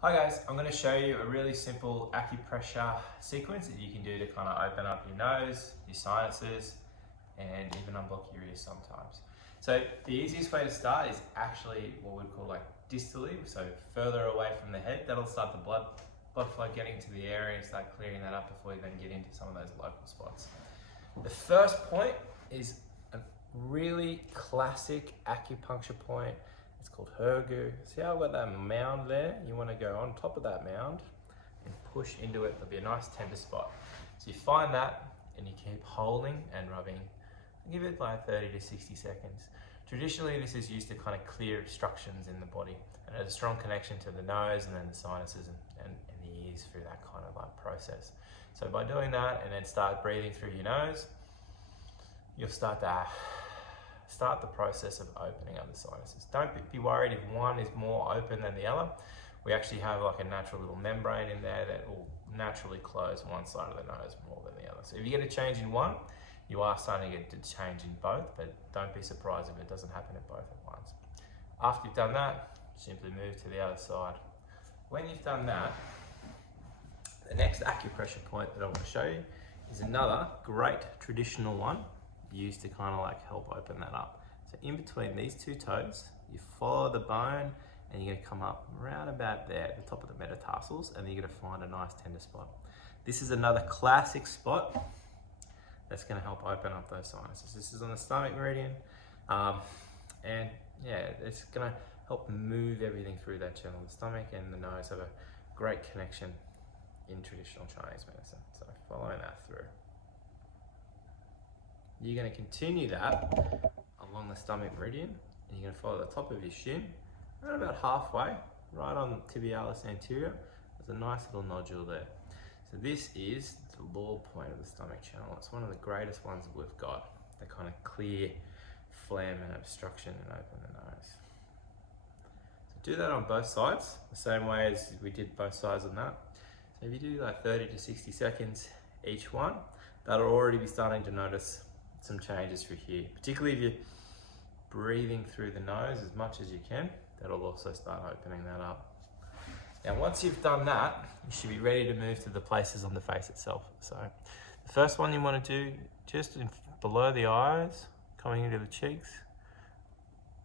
Hi guys, I'm going to show you a really simple acupressure sequence that you can do to kind of open up your nose, your sinuses, and even unblock your ears sometimes. So the easiest way to start is actually what we'd call like distally, so further away from the head. That'll start the blood flow getting to the area and start clearing that up before you then get into some of those local spots. The first point is a really classic acupuncture point. It's called Heru. See how I've got that mound there? You want to go on top of that mound and push into it. There'll be a nice tender spot. So you find that and you keep holding and rubbing. Give it like 30 to 60 seconds. Traditionally, this is used to kind of clear obstructions in the body and has a strong connection to the nose and then the sinuses and the ears through that kind of like process. So by doing that and then start breathing through your nose, you'll start the process of opening up the sinuses. Don't be worried if one is more open than the other. We actually have like a natural little membrane in there that will naturally close one side of the nose more than the other. So if you get a change in one, you are starting to get a change in both, but don't be surprised if it doesn't happen at both at once. After you've done that, simply move to the other side. When you've done that, the next acupressure point that I want to show you is another great traditional one used to kind of like help open that up. So in between these two toes, you follow the bone and you're going to come up around about there at the top of the metatarsals, and then you're going to find a nice tender spot. This is another classic spot that's going to help open up those sinuses. This is on the stomach meridian, and yeah, it's going to help move everything through that channel. The stomach and the nose have a great connection in traditional Chinese medicine. So following that through. You're going to continue that along the stomach meridian, and you're going to follow the top of your shin, right about halfway, right on tibialis anterior. There's a nice little nodule there. So this is the lower point of the stomach channel. It's one of the greatest ones that we've got. They kind of clear phlegm and obstruction and open the nose. So do that on both sides, the same way as we did both sides on that. So if you do like 30 to 60 seconds each one, that'll already be starting to notice some changes through here, particularly if you're breathing through the nose as much as you can. That'll also start opening that up. Now once you've done that, you should be ready to move to the places on the face itself. So the first one you want to do, just below the eyes, coming into the cheeks,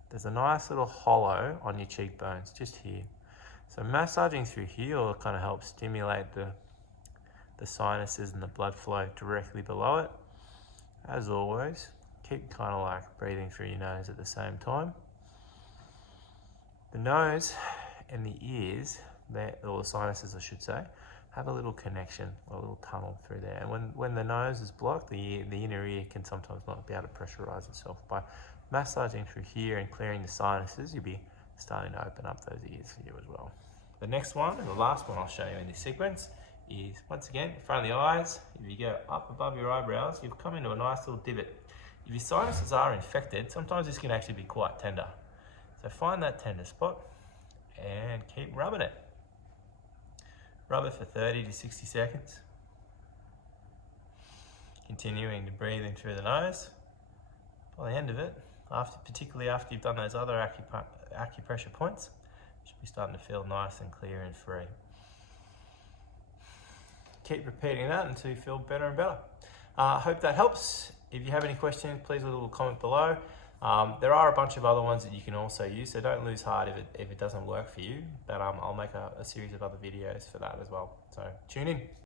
there's a nice little hollow on your cheekbones, just here. So massaging through here will kind of help stimulate the sinuses and the blood flow directly below it. As always, keep kind of like breathing through your nose at the same time. The nose and the ears, or the sinuses I should say, have a little connection, or a little tunnel through there. And when the nose is blocked, the inner ear can sometimes not be able to pressurize itself. By massaging through here and clearing the sinuses, you'll be starting to open up those ears for you as well. The next one, and the last one I'll show you in this sequence, is once again in front of the eyes. If you go up above your eyebrows, you'll come into a nice little divot. If your sinuses are infected, sometimes this can actually be quite tender. So find that tender spot and keep rubbing it. Rub it for 30 to 60 seconds. Continuing to breathe in through the nose. By the end of it, particularly after you've done those other acupressure points, you should be starting to feel nice and clear and free. Keep repeating that until you feel better and better. I hope that helps. If you have any questions, please leave a little comment below. There are a bunch of other ones that you can also use, so don't lose heart if it doesn't work for you. But I'll make a series of other videos for that as well. So tune in.